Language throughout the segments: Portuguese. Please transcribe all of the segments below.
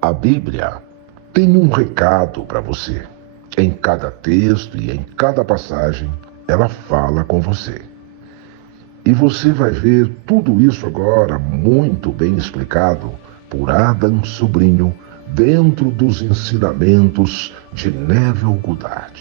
A Bíblia tem um recado para você. Em cada texto e em cada passagem, ela fala com você. E você vai ver tudo isso agora muito bem explicado por Adam Sobrinho dentro dos ensinamentos de Neville Goddard.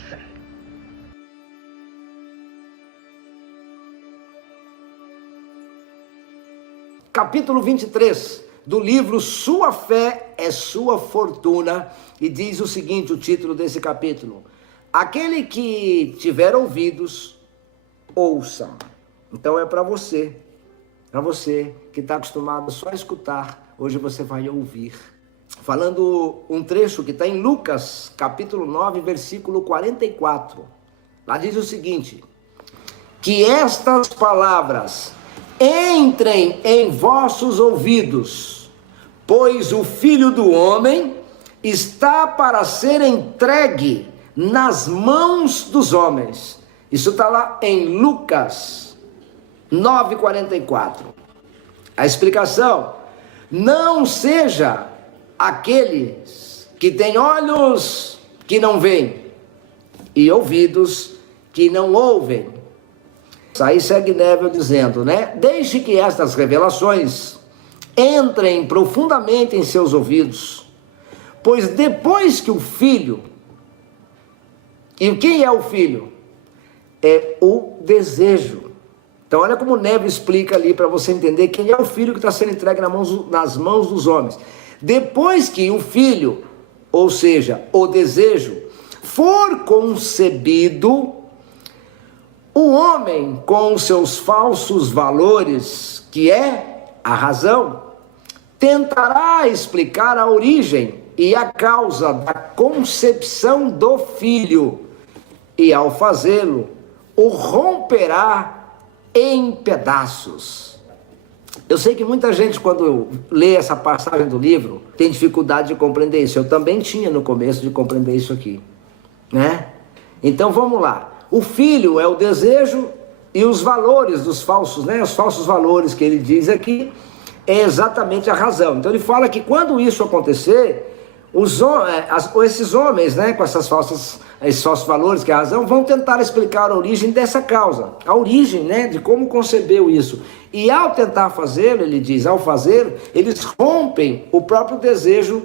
Capítulo 23 do livro Sua Fé é Sua Fortuna, e diz o seguinte, o título desse capítulo: aquele que tiver ouvidos, ouça. Então é para você que está acostumado só a escutar, hoje você vai ouvir. Falando um trecho que está em Lucas, capítulo 9, versículo 44. Lá diz o seguinte: que estas palavras entrem em vossos ouvidos, pois o Filho do Homem está para ser entregue nas mãos dos homens. Isso está lá em Lucas 9,44. A explicação: não seja aqueles que têm olhos que não veem e ouvidos que não ouvem. Aí segue Neville dizendo, deixe que estas revelações entrem profundamente em seus ouvidos, pois depois que o Filho, e quem é o Filho? É o desejo. Então olha como Neville explica ali para você entender quem é o Filho que está sendo entregue nas mãos dos homens. Depois que o Filho, ou seja, o desejo, for concebido, o homem, com os seus falsos valores, que é a razão, tentará explicar a origem e a causa da concepção do filho, e ao fazê-lo, o romperá em pedaços. Eu sei que muita gente, quando lê essa passagem do livro, tem dificuldade de compreender isso. Eu também tinha no começo de compreender isso aqui, Então vamos lá. O filho é o desejo e os valores dos falsos, os falsos valores que ele diz aqui, é exatamente a razão. Então ele fala que quando isso acontecer, esses homens, com esses falsos valores que é a razão, vão tentar explicar a origem dessa causa, a origem, de como concebeu isso. E ao tentar fazê-lo, ele diz, ao fazê-lo, eles rompem o próprio desejo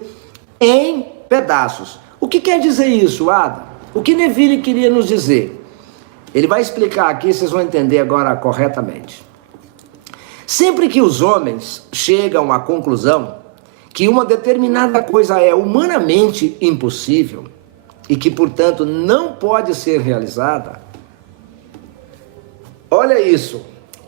em pedaços. O que quer dizer isso, Ada? O que Neville queria nos dizer? Ele vai explicar aqui, vocês vão entender agora corretamente. Sempre que os homens chegam à conclusão que uma determinada coisa é humanamente impossível e que, portanto, não pode ser realizada, olha isso,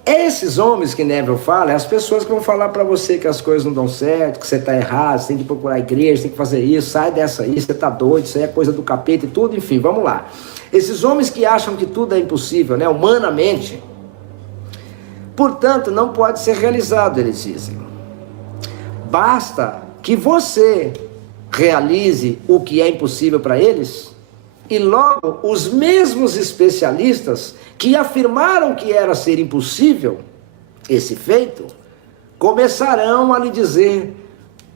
esses homens que Neville fala, as pessoas que vão falar para você que as coisas não dão certo, que você está errado, você tem que procurar a igreja, tem que fazer isso, sai dessa aí, você está doido, isso aí é coisa do capeta e tudo, enfim, vamos lá. Esses homens que acham que tudo é impossível, humanamente, portanto, não pode ser realizado, eles dizem. Basta que você realize o que é impossível para eles, e logo os mesmos especialistas que afirmaram que era ser impossível esse feito, começarão a lhe dizer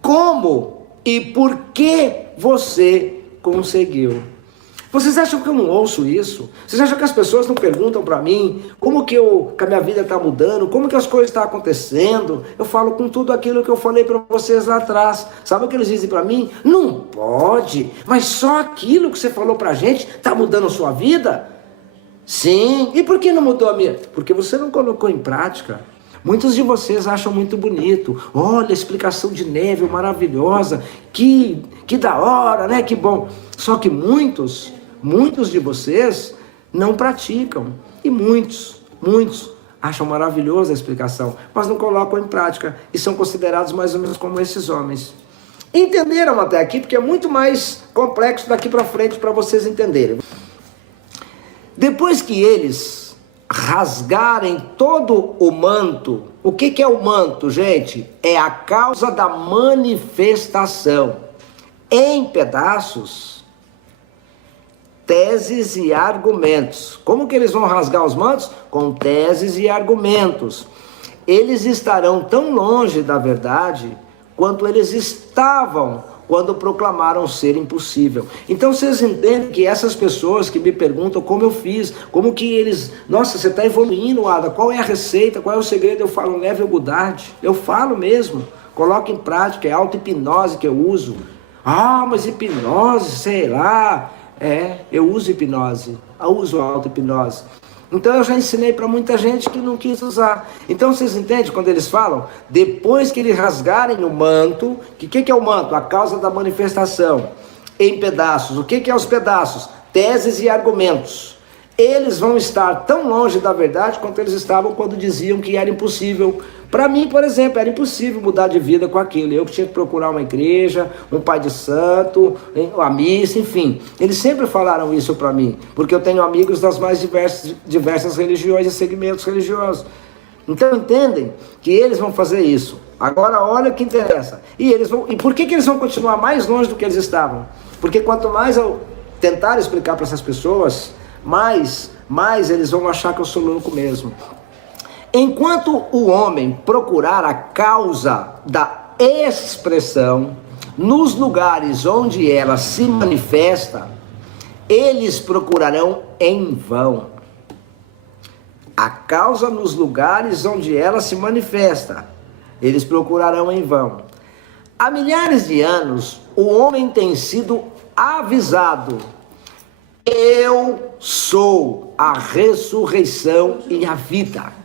como e por que você conseguiu. Vocês acham que eu não ouço isso? Vocês acham que as pessoas não perguntam para mim como que a minha vida está mudando, como que as coisas estão acontecendo? Eu falo com tudo aquilo que eu falei para vocês lá atrás. Sabe o que eles dizem para mim? Não pode, mas só aquilo que você falou para a gente está mudando a sua vida? Sim, e por que não mudou a minha? Porque você não colocou em prática. Muitos de vocês acham muito bonito. Olha a explicação de Neville, maravilhosa. Que da hora, que bom. Só que muitos de vocês não praticam. E muitos acham maravilhosa a explicação, mas não colocam em prática e são considerados mais ou menos como esses homens. Entenderam até aqui? Porque é muito mais complexo daqui para frente para vocês entenderem. Depois que eles rasgarem todo o manto, o que é o manto, gente? É a causa da manifestação em pedaços, teses e argumentos. Como que eles vão rasgar os mantos? Com teses e argumentos. Eles estarão tão longe da verdade quanto eles estavam quando proclamaram ser impossível. Então vocês entendem que essas pessoas que me perguntam como eu fiz, como que eles, nossa, você está evoluindo, Ada, qual é a receita, qual é o segredo? Eu falo, leve humildade, eu falo mesmo, coloque em prática, é auto-hipnose que eu uso. Ah, mas hipnose, sei lá, eu uso hipnose, eu uso auto-hipnose. Então eu já ensinei para muita gente que não quis usar. Então vocês entendem quando eles falam? Depois que eles rasgarem o manto, que é o manto? A causa da manifestação, em pedaços. O que é os pedaços? Teses e argumentos. Eles vão estar tão longe da verdade quanto eles estavam quando diziam que era impossível. Para mim, por exemplo, era impossível mudar de vida com aquilo. Eu que tinha que procurar uma igreja, um pai de santo, a missa, enfim. Eles sempre falaram isso para mim, porque eu tenho amigos das mais diversas religiões e segmentos religiosos. Então entendem que eles vão fazer isso. Agora olha o que interessa. E por que eles vão continuar mais longe do que eles estavam? Porque quanto mais eu tentar explicar para essas pessoas, mais eles vão achar que eu sou louco mesmo. Enquanto o homem procurar a causa da expressão nos lugares onde ela se manifesta, eles procurarão em vão. A causa nos lugares onde ela se manifesta, eles procurarão em vão. Há milhares de anos, o homem tem sido avisado: eu sou a ressurreição e a vida.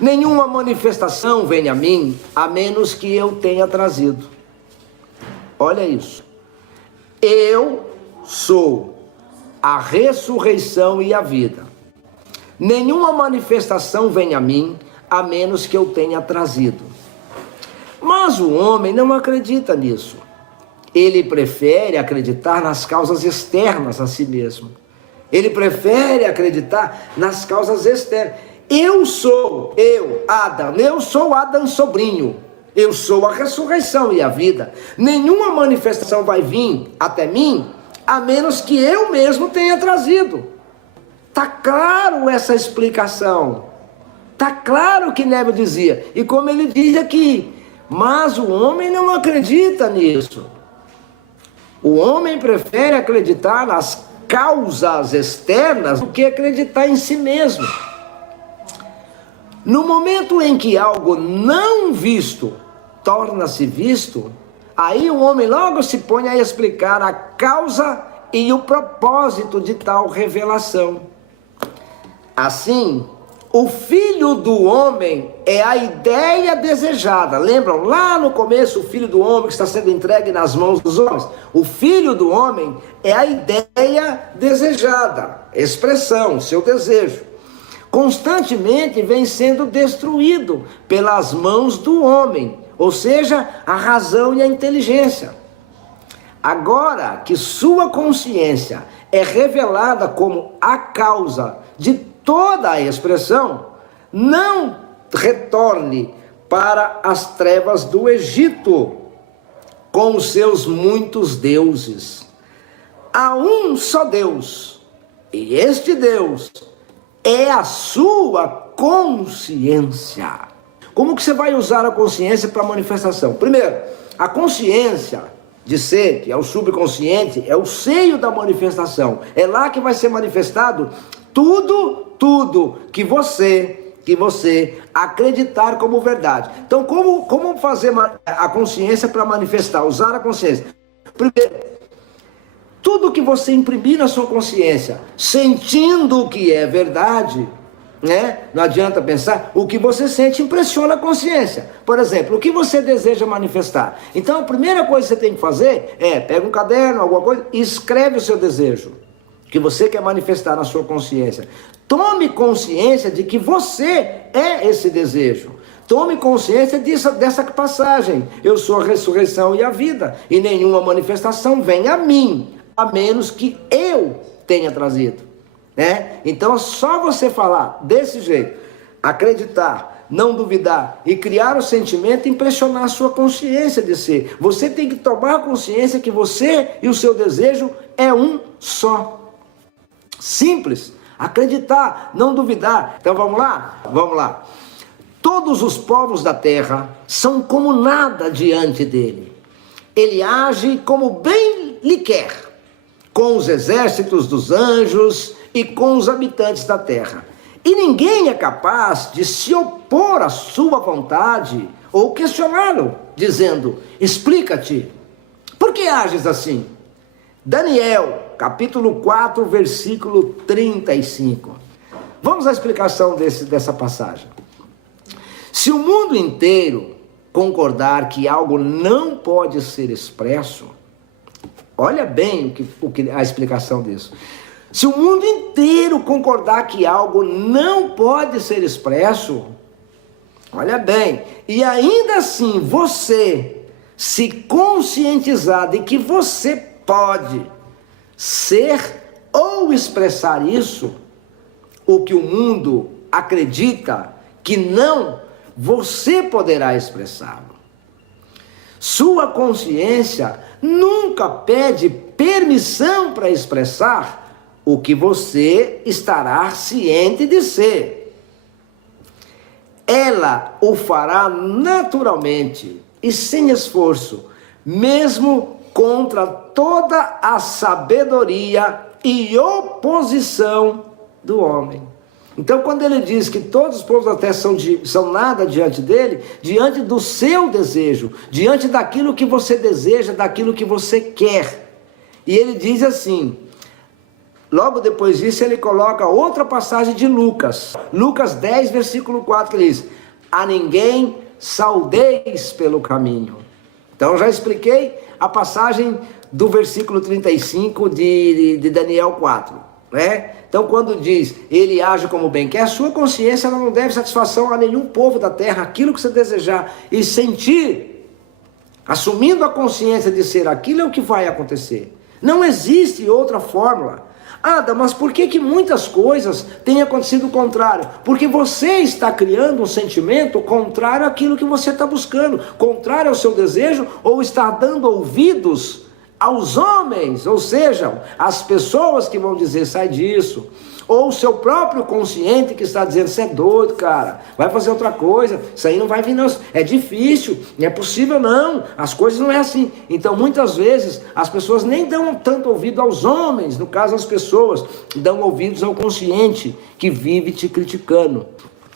Nenhuma manifestação vem a mim, a menos que eu tenha trazido. Olha isso. Eu sou a ressurreição e a vida. Nenhuma manifestação vem a mim, a menos que eu tenha trazido. Mas o homem não acredita nisso. Ele prefere acreditar nas causas externas a si mesmo. Ele prefere acreditar nas causas externas. Eu sou Adam sobrinho. Eu sou a ressurreição e a vida. Nenhuma manifestação vai vir até mim, a menos que eu mesmo tenha trazido. Tá claro essa explicação. Tá claro o que Neville dizia. E como ele diz aqui, mas o homem não acredita nisso. O homem prefere acreditar nas causas externas do que acreditar em si mesmo. No momento em que algo não visto torna-se visto, aí o homem logo se põe a explicar a causa e o propósito de tal revelação. Assim, o filho do homem é a ideia desejada. Lembram lá no começo, o filho do homem que está sendo entregue nas mãos dos homens? O filho do homem é a ideia desejada, expressão, seu desejo. Constantemente vem sendo destruído pelas mãos do homem, ou seja, a razão e a inteligência. Agora que sua consciência é revelada como a causa de toda a expressão, não retorne para as trevas do Egito com os seus muitos deuses. Há um só Deus, e este Deus é a sua consciência. Como que você vai usar a consciência para manifestação? Primeiro, a consciência de ser, que é o subconsciente, é o seio da manifestação. É lá que vai ser manifestado tudo que você acreditar como verdade. Então, como fazer a consciência para manifestar? Usar a consciência. Primeiro, tudo que você imprimir na sua consciência, sentindo que é verdade, né? Não adianta pensar, o que você sente impressiona a consciência. Por exemplo, o que você deseja manifestar. Então, a primeira coisa que você tem que fazer é, pega um caderno, alguma coisa, e escreve o seu desejo, que você quer manifestar na sua consciência. Tome consciência de que você é esse desejo. Tome consciência dessa passagem. Eu sou a ressurreição e a vida, e nenhuma manifestação vem a mim, a menos que eu tenha trazido, né? Então é só você falar desse jeito, acreditar, não duvidar e criar o sentimento e impressionar a sua consciência de ser. Você tem que tomar consciência que você e o seu desejo é um só. Simples. Acreditar, não duvidar. Então vamos lá? Vamos lá. Todos os povos da terra são como nada diante dele. Ele age como bem lhe quer, com os exércitos dos anjos e com os habitantes da terra. E ninguém é capaz de se opor à sua vontade ou questioná-lo, dizendo: explica-te, por que ages assim? Daniel, capítulo 4, versículo 35. Vamos à explicação dessa passagem. Se o mundo inteiro concordar que algo não pode ser expresso, olha bem a explicação disso. Se o mundo inteiro concordar que algo não pode ser expresso, olha bem, e ainda assim você se conscientizar de que você pode ser ou expressar isso, o que o mundo acredita que não, você poderá expressá-lo. Sua consciência nunca pede permissão para expressar o que você estará ciente de ser. Ela o fará naturalmente e sem esforço, mesmo contra toda a sabedoria e oposição do homem. Então, quando ele diz que todos os povos da terra são nada diante dele, diante do seu desejo, diante daquilo que você deseja, daquilo que você quer. E ele diz assim, logo depois disso ele coloca outra passagem de Lucas. Lucas 10, versículo 4, que diz: a ninguém saudeis pelo caminho. Então, eu já expliquei a passagem do versículo 35 de Daniel 4, né? Então, quando diz, ele age como bem quer, a sua consciência ela não deve satisfação a nenhum povo da terra, aquilo que você desejar e sentir, assumindo a consciência de ser aquilo, é o que vai acontecer. Não existe outra fórmula. Mas por que muitas coisas têm acontecido o contrário? Porque você está criando um sentimento contrário àquilo que você está buscando, contrário ao seu desejo, ou está dando ouvidos aos homens, ou seja, as pessoas que vão dizer, sai disso, ou o seu próprio consciente que está dizendo, você é doido, cara, vai fazer outra coisa, isso aí não vai vir não, é difícil, não é possível não, as coisas não é assim. Então muitas vezes as pessoas nem dão tanto ouvido aos homens, no caso as pessoas dão ouvidos ao consciente que vive te criticando.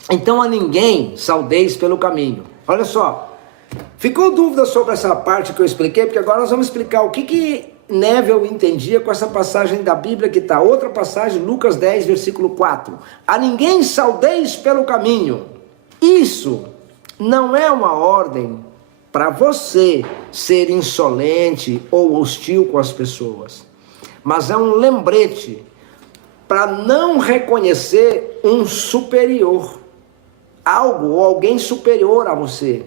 Então a ninguém saudeis pelo caminho. Olha só, ficou dúvida sobre essa parte que eu expliquei? Porque agora nós vamos explicar o que Neville entendia com essa passagem da Bíblia que está. Outra passagem, Lucas 10, versículo 4. A ninguém saudeis pelo caminho. Isso não é uma ordem para você ser insolente ou hostil com as pessoas, mas é um lembrete para não reconhecer um superior, algo ou alguém superior a você.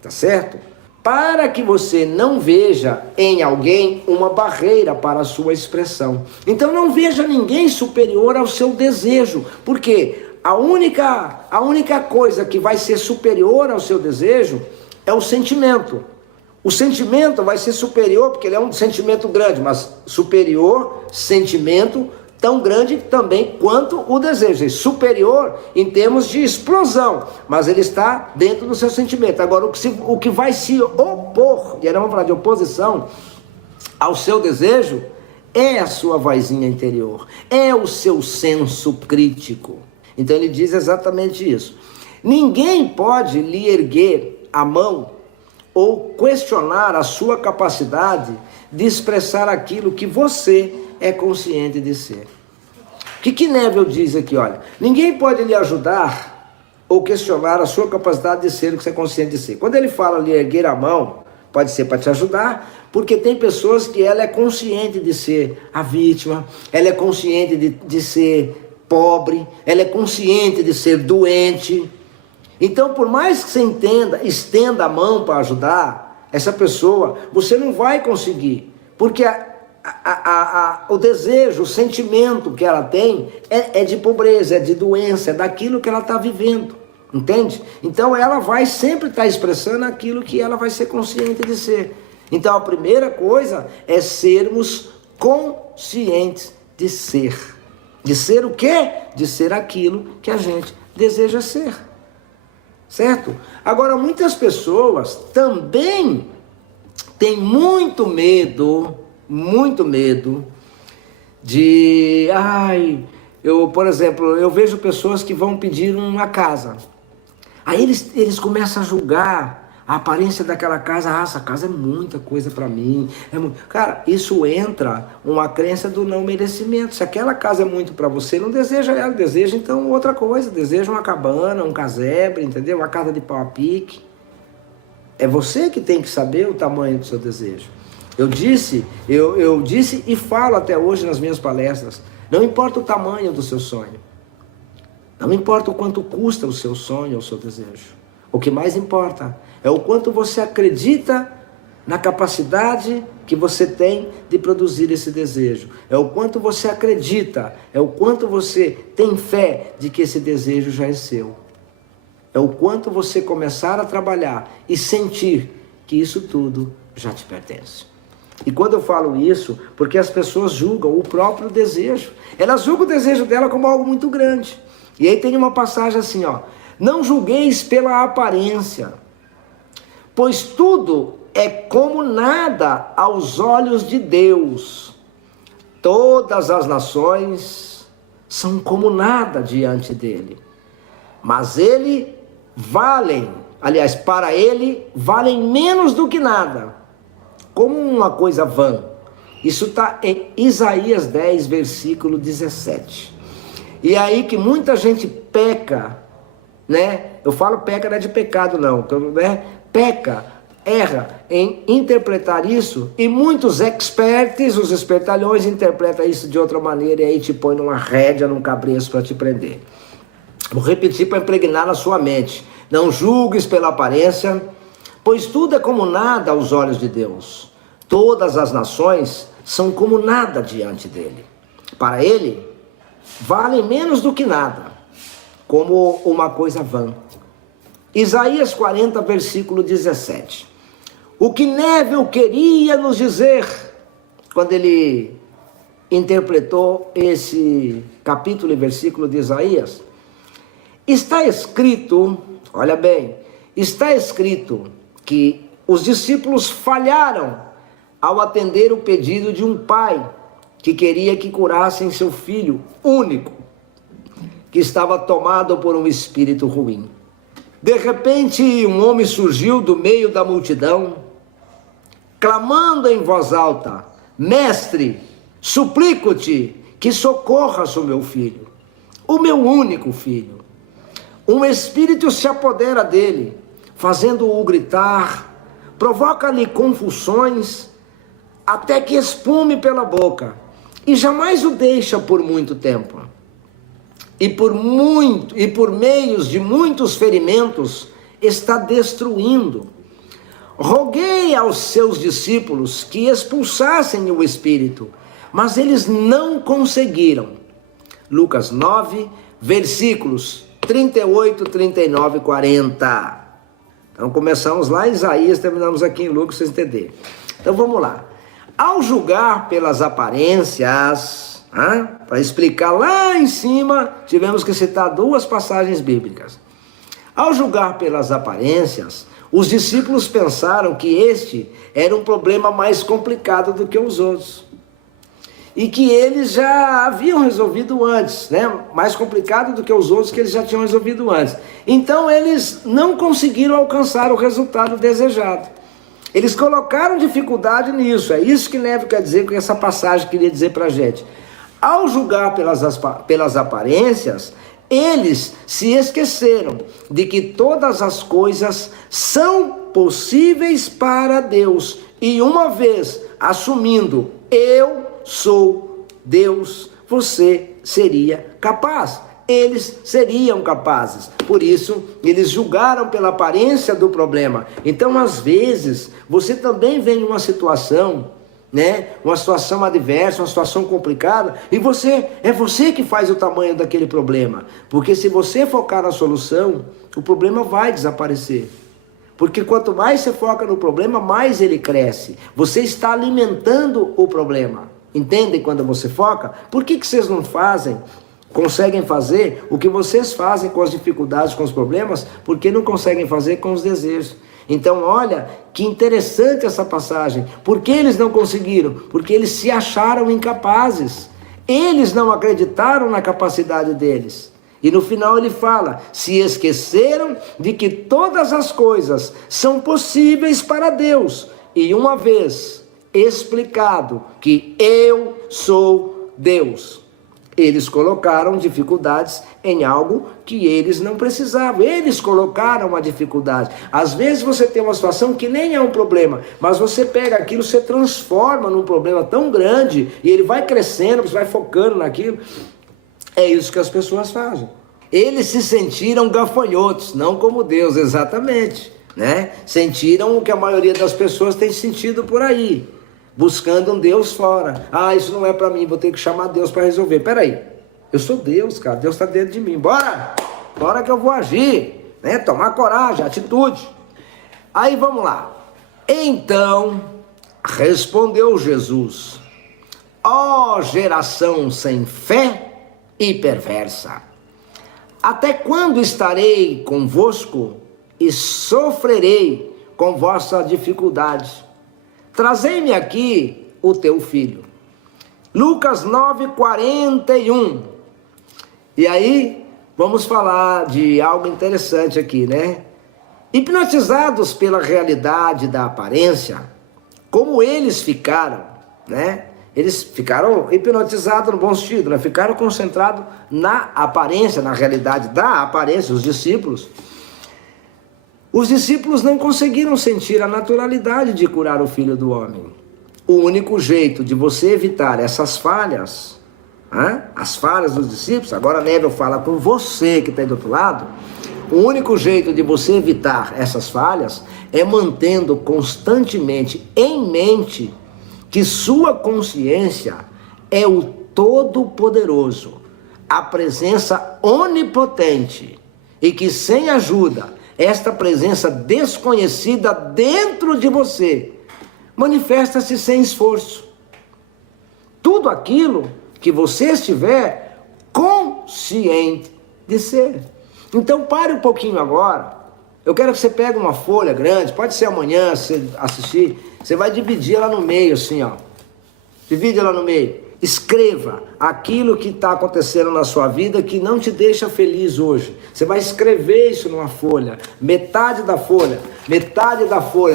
Tá certo? Para que você não veja em alguém uma barreira para a sua expressão. Então não veja ninguém superior ao seu desejo, porque a única coisa que vai ser superior ao seu desejo é o sentimento. O sentimento vai ser superior, porque ele é um sentimento grande, mas superior, sentimento tão grande também quanto o desejo, é superior em termos de explosão, mas ele está dentro do seu sentimento. Agora, o que vai se opor, e aí vamos falar de oposição, ao seu desejo, é a sua vozinha interior, é o seu senso crítico. Então ele diz exatamente isso. Ninguém pode lhe erguer a mão ou questionar a sua capacidade de expressar aquilo que você é consciente de ser. O que Neville diz aqui? Olha, ninguém pode lhe ajudar ou questionar a sua capacidade de ser o que você é consciente de ser. Quando ele fala lhe erguer a mão, pode ser para te ajudar, porque tem pessoas que ela é consciente de ser a vítima, ela é consciente de ser pobre, ela é consciente de ser doente. Então, por mais que você estenda a mão para ajudar essa pessoa, você não vai conseguir, porque o desejo, o sentimento que ela tem é de pobreza, é de doença, é daquilo que ela está vivendo, entende? Então ela vai sempre estar expressando aquilo que ela vai ser consciente de ser. Então a primeira coisa é sermos conscientes de ser. De ser o quê? De ser aquilo que a gente deseja ser, certo? Agora muitas pessoas também têm muito medo de... por exemplo, eu vejo pessoas que vão pedir uma casa. Aí eles começam a julgar a aparência daquela casa. Essa casa é muita coisa para mim. Cara, isso entra uma crença do não merecimento. Se aquela casa é muito para você, não deseja ela, deseja então outra coisa. Deseja uma cabana, um casebre, entendeu? Uma casa de pau a pique. É você que tem que saber o tamanho do seu desejo. Eu disse e falo até hoje nas minhas palestras, não importa o tamanho do seu sonho. Não importa o quanto custa o seu sonho ou o seu desejo. O que mais importa é o quanto você acredita na capacidade que você tem de produzir esse desejo. É o quanto você acredita, é o quanto você tem fé de que esse desejo já é seu. É o quanto você começar a trabalhar e sentir que isso tudo já te pertence. E quando eu falo isso, porque as pessoas julgam o próprio desejo. Elas julgam o desejo dela como algo muito grande. E aí tem uma passagem assim, ó. Não julgueis pela aparência, pois tudo é como nada aos olhos de Deus. Todas as nações são como nada diante dele. Mas para ele valem menos do que nada, como uma coisa vã. Isso está em Isaías 10, versículo 17. E aí que muita gente peca, né? Eu falo peca não é de pecado não, né? Peca, erra em interpretar isso, e muitos experts, os espertalhões, interpretam isso de outra maneira e aí te põe numa rédea, num cabresto para te prender. Vou repetir para impregnar na sua mente. Não julgues pela aparência, pois tudo é como nada aos olhos de Deus. Todas as nações são como nada diante dele. Para ele, valem menos do que nada, como uma coisa vã. Isaías 40, versículo 17. O que Neville queria nos dizer, quando ele interpretou esse capítulo e versículo de Isaías, está escrito, olha bem, está escrito que os discípulos falharam ao atender o pedido de um pai que queria que curassem seu filho único, que estava tomado por um espírito ruim. De repente, um homem surgiu do meio da multidão, clamando em voz alta: Mestre, suplico-te que socorras o meu filho, o meu único filho. Um espírito se apodera dele, fazendo-o gritar, provoca-lhe convulsões, até que espume pela boca, e jamais o deixa por muito tempo. E por meios de muitos ferimentos está destruindo. Roguei aos seus discípulos que expulsassem o espírito, mas eles não conseguiram. Lucas 9, versículos 38, 39 e 40. Então começamos lá em Isaías, terminamos aqui em Lucas, vocês entenderem. Então vamos lá. Ao julgar pelas aparências, para explicar lá em cima, tivemos que citar duas passagens bíblicas. Ao julgar pelas aparências, os discípulos pensaram que este era um problema mais complicado do que os outros. E que eles já haviam resolvido antes, né? Mais complicado do que os outros que eles já tinham resolvido antes. Então eles não conseguiram alcançar o resultado desejado. Eles colocaram dificuldade nisso. É isso que Neville quer dizer com essa passagem, queria dizer para a gente. Ao julgar pelas aparências, eles se esqueceram de que todas as coisas são possíveis para Deus. E uma vez assumindo, eu sou Deus, você seria capaz. Eles seriam capazes. Por isso, eles julgaram pela aparência do problema. Então, às vezes, você também vem numa situação, né? Uma situação adversa, uma situação complicada, e é você que faz o tamanho daquele problema. Porque se você focar na solução, o problema vai desaparecer. Porque quanto mais você foca no problema, mais ele cresce. Você está alimentando o problema. Entendem quando você foca? Por que vocês não conseguem fazer o que vocês fazem com as dificuldades, com os problemas? Porque não conseguem fazer com os desejos. Então olha que interessante essa passagem. Por que eles não conseguiram? Porque eles se acharam incapazes. Eles não acreditaram na capacidade deles. E no final ele fala, se esqueceram de que todas as coisas são possíveis para Deus. E uma vez explicado que eu sou Deus, eles colocaram dificuldades em algo que eles não precisavam. Eles colocaram uma dificuldade. Às vezes você tem uma situação que nem é um problema, mas você pega aquilo, você transforma num problema tão grande, e ele vai crescendo, você vai focando naquilo. É isso que as pessoas fazem. Eles se sentiram gafanhotos, não como Deus, exatamente, né? Sentiram o que a maioria das pessoas tem sentido por aí, buscando um Deus fora. Ah, isso não é para mim, vou ter que chamar Deus para resolver. Peraí, eu sou Deus, cara, Deus está dentro de mim. Bora que eu vou agir, né? Tomar coragem, atitude. Aí vamos lá. Então respondeu Jesus: ó geração sem fé e perversa, até quando estarei convosco e sofrerei com vossa dificuldade? Trazei-me aqui o teu filho. Lucas 9:41. E aí, vamos falar de algo interessante aqui, né? Hipnotizados pela realidade da aparência, como eles ficaram, né? Eles ficaram hipnotizados no bom sentido, né? Ficaram concentrados na aparência, na realidade da aparência, os discípulos. Os discípulos não conseguiram sentir a naturalidade de curar o Filho do Homem. O único jeito de você evitar essas falhas, as falhas dos discípulos, agora Neville fala com você que está aí do outro lado, o único jeito de você evitar essas falhas é mantendo constantemente em mente que sua consciência é o Todo-Poderoso, a presença onipotente, e que sem ajuda, esta presença desconhecida dentro de você manifesta-se sem esforço. Tudo aquilo que você estiver consciente de ser. Então pare um pouquinho agora. Eu quero que você pegue uma folha grande, pode ser amanhã, se você assistir, você vai dividir ela no meio assim, ó. Divide ela no meio. Escreva aquilo que está acontecendo na sua vida que não te deixa feliz hoje. Você vai escrever isso numa folha, metade da folha,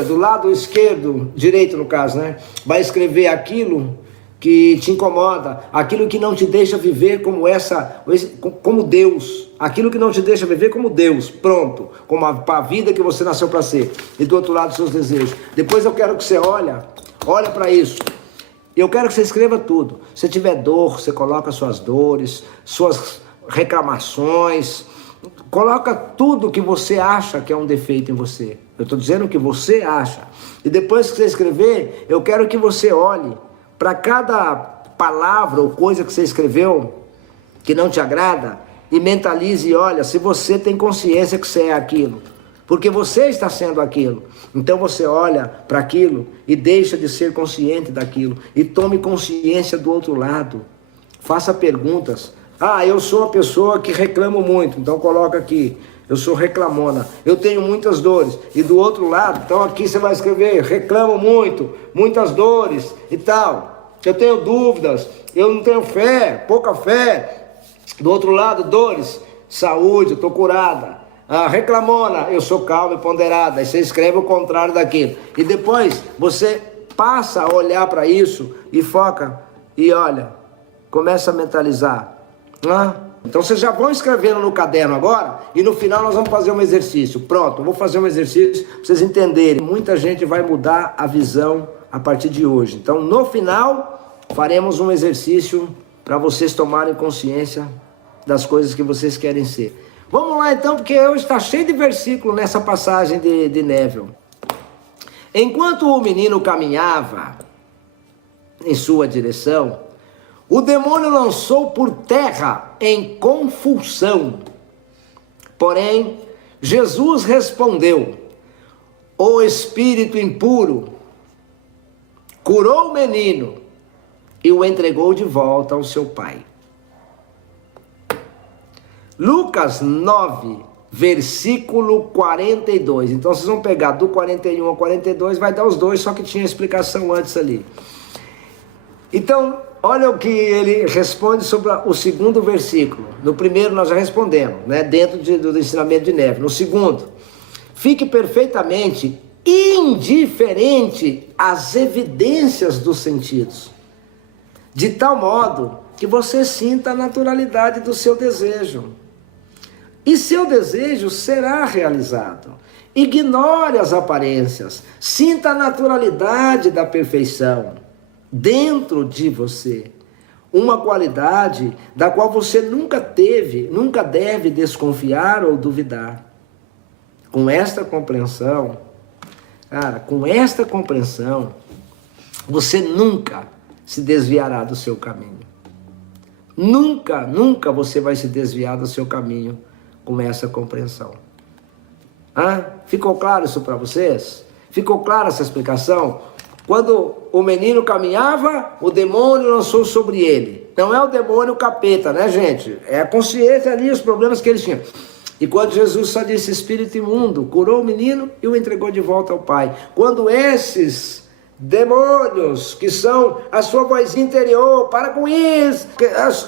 do lado esquerdo, direito no caso, né? Vai escrever aquilo que te incomoda, aquilo que não te deixa viver como Deus, aquilo que não te deixa viver como Deus, pronto, como a vida que você nasceu para ser, e do outro lado seus desejos. Depois eu quero que você olha para isso. Eu quero que você escreva tudo. Se tiver dor, você coloca suas dores, suas reclamações, coloca tudo que você acha que é um defeito em você. Eu estou dizendo o que você acha. E depois que você escrever, eu quero que você olhe para cada palavra ou coisa que você escreveu que não te agrada e mentalize e olha se você tem consciência que você é aquilo. Porque você está sendo aquilo. Então você olha para aquilo e deixa de ser consciente daquilo. E tome consciência do outro lado. Faça perguntas. Ah, eu sou uma pessoa que reclamo muito. Então coloca aqui. Eu sou reclamona. Eu tenho muitas dores. E do outro lado, então aqui você vai escrever. Reclamo muito. Muitas dores e tal. Eu tenho dúvidas. Eu não tenho fé. Pouca fé. Do outro lado, dores. Saúde, eu estou curada. Ah, reclamona, eu sou calma e ponderada. Aí você escreve o contrário daquilo. E depois você passa a olhar para isso e foca e olha, começa a mentalizar. Então vocês já vão escrevendo no caderno agora e no final nós vamos fazer um exercício. Pronto, eu vou fazer um exercício para vocês entenderem. Muita gente vai mudar a visão a partir de hoje. Então no final faremos um exercício para vocês tomarem consciência das coisas que vocês querem ser. Vamos lá então, porque hoje está cheio de versículo nessa passagem de Neville. Enquanto o menino caminhava em sua direção, o demônio lançou por terra em convulsão. Porém, Jesus respondeu: o espírito impuro curou o menino e o entregou de volta ao seu pai. Lucas 9, versículo 42. Então vocês vão pegar do 41 ao 42, vai dar os dois, só que tinha explicação antes ali. Então, olha o que ele responde sobre o segundo versículo. No primeiro nós já respondemos, né, dentro do ensinamento de Neve. No segundo, fique perfeitamente indiferente às evidências dos sentidos, de tal modo que você sinta a naturalidade do seu desejo. E seu desejo será realizado. Ignore as aparências, sinta a naturalidade da perfeição dentro de você. Uma qualidade da qual você nunca deve desconfiar ou duvidar. Com esta compreensão, você nunca se desviará do seu caminho. Nunca você vai se desviar do seu caminho com essa compreensão. Ficou claro isso para vocês? Ficou clara essa explicação? Quando o menino caminhava, o demônio lançou sobre ele. Não é o demônio capeta, né, gente? É a consciência ali, os problemas que ele tinha. E quando Jesus só disse espírito imundo, curou o menino e o entregou de volta ao pai. Quando esses demônios, que são a sua vozinha interior, para com isso,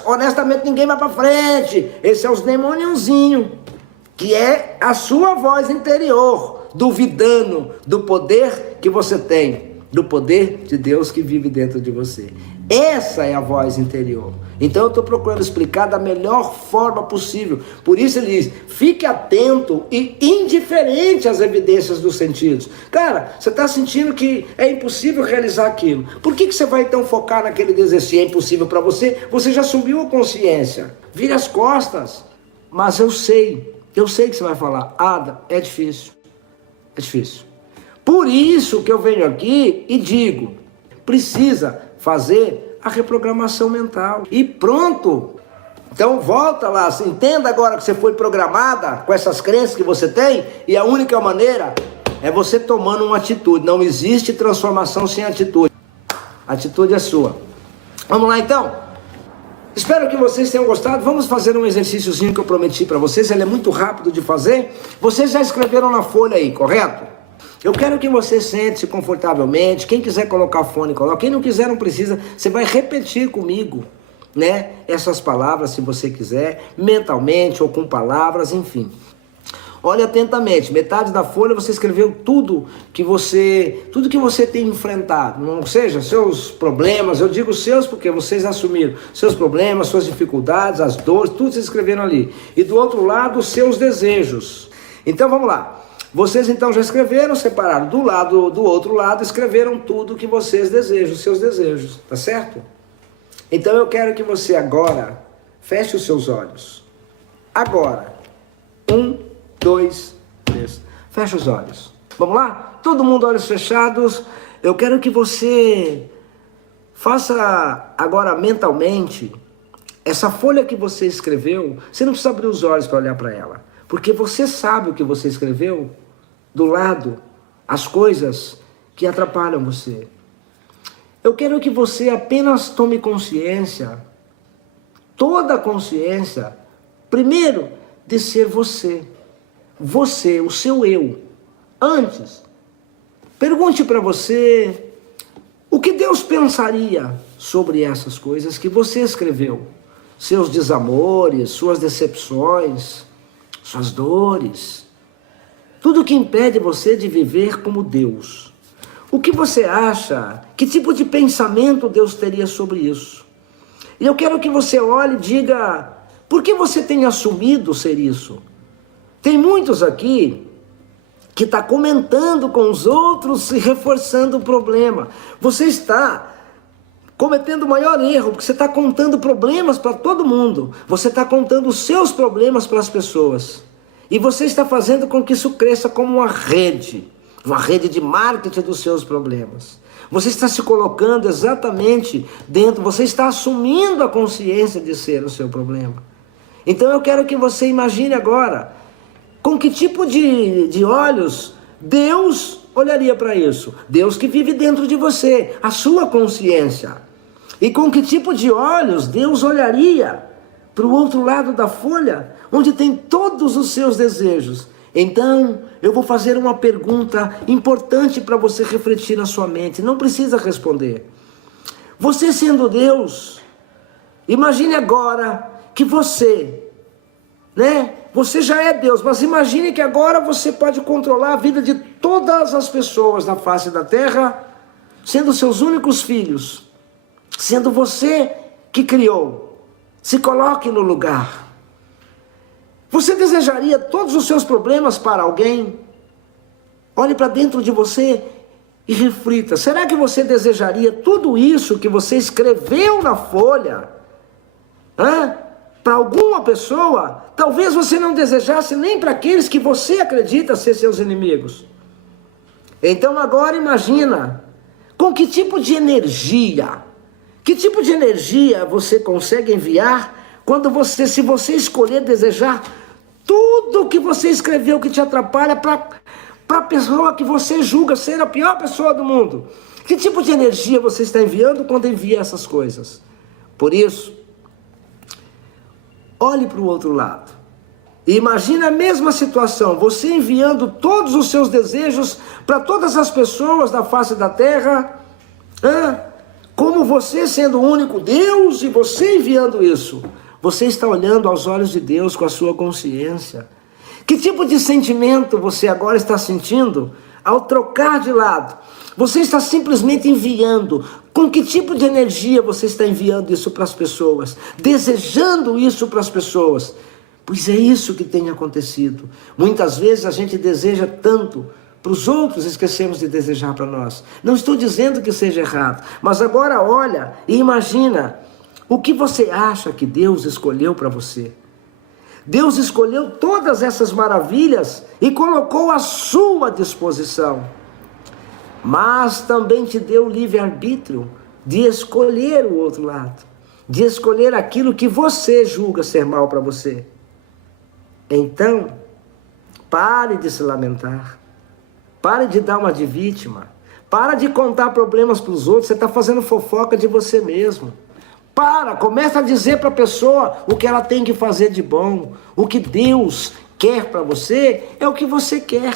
honestamente ninguém vai para frente. Esse é os demôniozinhos, que é a sua voz interior, duvidando do poder que você tem, do poder de Deus que vive dentro de você. Essa é a voz interior. Então eu estou procurando explicar da melhor forma possível. Por isso ele diz, fique atento e indiferente às evidências dos sentidos. Cara, você está sentindo que é impossível realizar aquilo. Por que você vai então focar naquele desejo? Se é impossível para você, você já subiu a consciência. Vire as costas. Mas eu sei que você vai falar, Ada, é difícil. É difícil. Por isso que eu venho aqui e digo, precisa fazer a reprogramação mental. E pronto. Então volta lá, entenda agora que você foi programada com essas crenças que você tem, e a única maneira é você tomando uma atitude. Não existe transformação sem atitude. A atitude é sua. Vamos lá então? Espero que vocês tenham gostado. Vamos fazer um exercíciozinho que eu prometi para vocês. Ele é muito rápido de fazer. Vocês já escreveram na folha aí, correto? Eu quero que você sente-se confortavelmente. Quem quiser colocar fone, coloca. Quem não quiser, não precisa. Você vai repetir comigo, né? Essas palavras, se você quiser, mentalmente ou com palavras, enfim. Olhe atentamente. Metade da folha você escreveu tudo que você tem enfrentado. Não seja seus problemas, eu digo seus porque vocês assumiram seus problemas, suas dificuldades, as dores, tudo vocês escreveram ali. E do outro lado, os seus desejos. Então vamos lá. Vocês então já escreveram, separaram do outro lado, escreveram tudo que vocês desejam, os seus desejos, tá certo? Então eu quero que você agora feche os seus olhos. Agora. 1, 2, 3. Fecha os olhos. Vamos lá? Todo mundo olhos fechados. Eu quero que você faça agora mentalmente essa folha que você escreveu. Você não precisa abrir os olhos para olhar para ela, porque você sabe o que você escreveu. Do lado, as coisas que atrapalham você. Eu quero que você apenas tome consciência, toda a consciência, primeiro, de ser você. Você, o seu eu. Antes, pergunte para você o que Deus pensaria sobre essas coisas que você escreveu. Seus desamores, suas decepções, suas dores. Tudo que impede você de viver como Deus. O que você acha? Que tipo de pensamento Deus teria sobre isso? E eu quero que você olhe e diga, por que você tem assumido ser isso? Tem muitos aqui que está comentando com os outros e reforçando o problema. Você está cometendo o maior erro, porque você está contando problemas para todo mundo. Você está contando os seus problemas para as pessoas. E você está fazendo com que isso cresça como uma rede de marketing dos seus problemas. Você está se colocando exatamente dentro, você está assumindo a consciência de ser o seu problema. Então eu quero que você imagine agora, com que tipo de olhos Deus olharia para isso? Deus que vive dentro de você, a sua consciência. E com que tipo de olhos Deus olharia para o outro lado da folha, onde tem todos os seus desejos. Então, eu vou fazer uma pergunta importante para você refletir na sua mente. Não precisa responder. Você sendo Deus, imagine agora que você, você já é Deus, mas imagine que agora você pode controlar a vida de todas as pessoas na face da terra, sendo seus únicos filhos, sendo você que criou. Se coloque no lugar. Você desejaria todos os seus problemas para alguém? Olhe para dentro de você e reflita. Será que você desejaria tudo isso que você escreveu na folha? Para alguma pessoa? Talvez você não desejasse nem para aqueles que você acredita ser seus inimigos. Então agora imagina, com que tipo de energia você consegue enviar quando se você escolher desejar tudo o que você escreveu que te atrapalha para a pessoa que você julga ser a pior pessoa do mundo? Que tipo de energia você está enviando quando envia essas coisas? Por isso, olhe para o outro lado. E imagine a mesma situação, você enviando todos os seus desejos para todas as pessoas da face da terra, como você sendo o único Deus e você enviando isso. Você está olhando aos olhos de Deus com a sua consciência. Que tipo de sentimento você agora está sentindo ao trocar de lado? Você está simplesmente enviando. Com que tipo de energia você está enviando isso para as pessoas? Desejando isso para as pessoas? Pois é isso que tem acontecido. Muitas vezes a gente deseja tanto para os outros, esquecemos de desejar para nós. Não estou dizendo que seja errado, mas agora olha e imagina o que você acha que Deus escolheu para você. Deus escolheu todas essas maravilhas e colocou à sua disposição. Mas também te deu o livre-arbítrio de escolher o outro lado, de escolher aquilo que você julga ser mal para você. Então, pare de se lamentar, pare de dar uma de vítima, pare de contar problemas para os outros, você está fazendo fofoca de você mesmo. Começa a dizer para a pessoa o que ela tem que fazer de bom. O que Deus quer para você é o que você quer,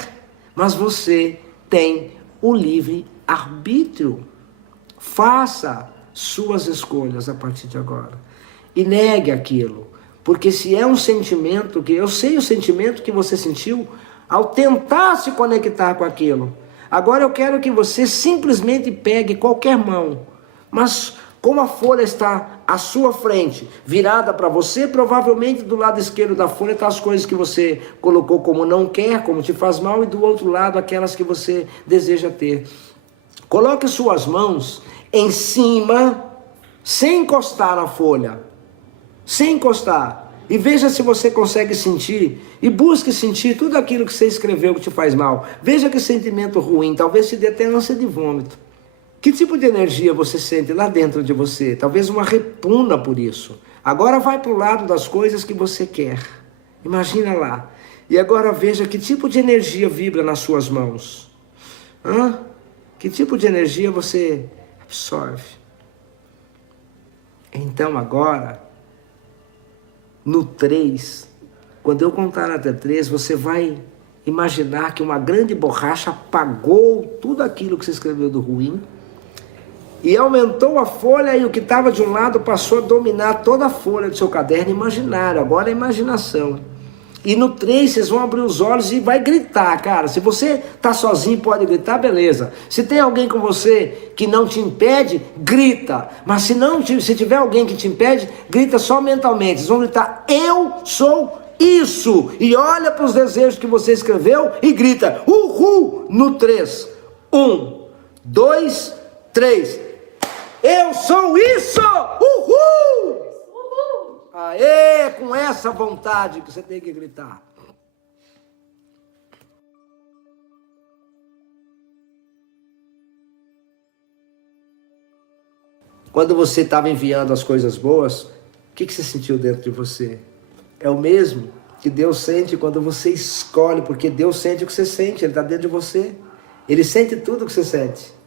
mas você tem o livre-arbítrio. Faça suas escolhas a partir de agora e negue aquilo, porque se é um sentimento que eu sei o sentimento que você sentiu ao tentar se conectar com aquilo. Agora eu quero que você simplesmente pegue qualquer mão, mas como a folha está à sua frente, virada para você, provavelmente do lado esquerdo da folha estão as coisas que você colocou como não quer, como te faz mal, e do outro lado aquelas que você deseja ter. Coloque suas mãos em cima, sem encostar na folha, sem encostar, e veja se você consegue sentir, e busque sentir tudo aquilo que você escreveu que te faz mal. Veja que sentimento ruim, talvez te dê até ânsia de vômito. Que tipo de energia você sente lá dentro de você? Talvez uma repugna por isso. Agora vai para o lado das coisas que você quer. Imagina lá. E agora veja que tipo de energia vibra nas suas mãos. Que tipo de energia você absorve? Então agora, no 3, quando eu contar até 3, você vai imaginar que uma grande borracha apagou tudo aquilo que você escreveu do ruim, e aumentou a folha, e o que estava de um lado passou a dominar toda a folha do seu caderno imaginário. Agora é imaginação. E no 3 vocês vão abrir os olhos e vai gritar, cara. Se você está sozinho e pode gritar, beleza. Se tem alguém com você que não te impede, grita. Mas se tiver alguém que te impede, grita só mentalmente. Vocês vão gritar, eu sou isso. E olha para os desejos que você escreveu e grita, uhul, no 3. 1, 2, 3. Eu sou isso! Uhul! Uhul! Aê, com essa vontade que você tem que gritar. Quando você estava enviando as coisas boas, o que você sentiu dentro de você? É o mesmo que Deus sente quando você escolhe, porque Deus sente o que você sente, Ele está dentro de você. Ele sente tudo o que você sente.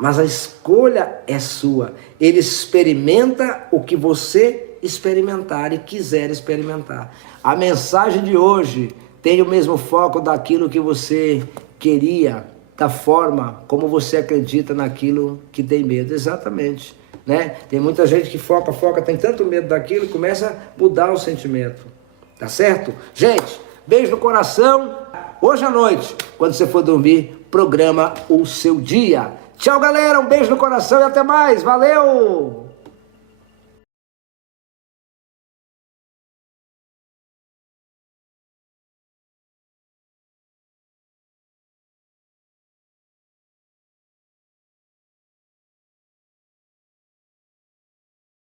Mas a escolha é sua. Ele experimenta o que você experimentar e quiser experimentar. A mensagem de hoje tem o mesmo foco daquilo que você queria, da forma como você acredita naquilo que tem medo. Exatamente, né? Tem muita gente que foca, tem tanto medo daquilo e começa a mudar o sentimento. Tá certo? Gente, beijo no coração. Hoje à noite, quando você for dormir, programa o seu dia. Tchau, galera. Um beijo no coração e até mais. Valeu!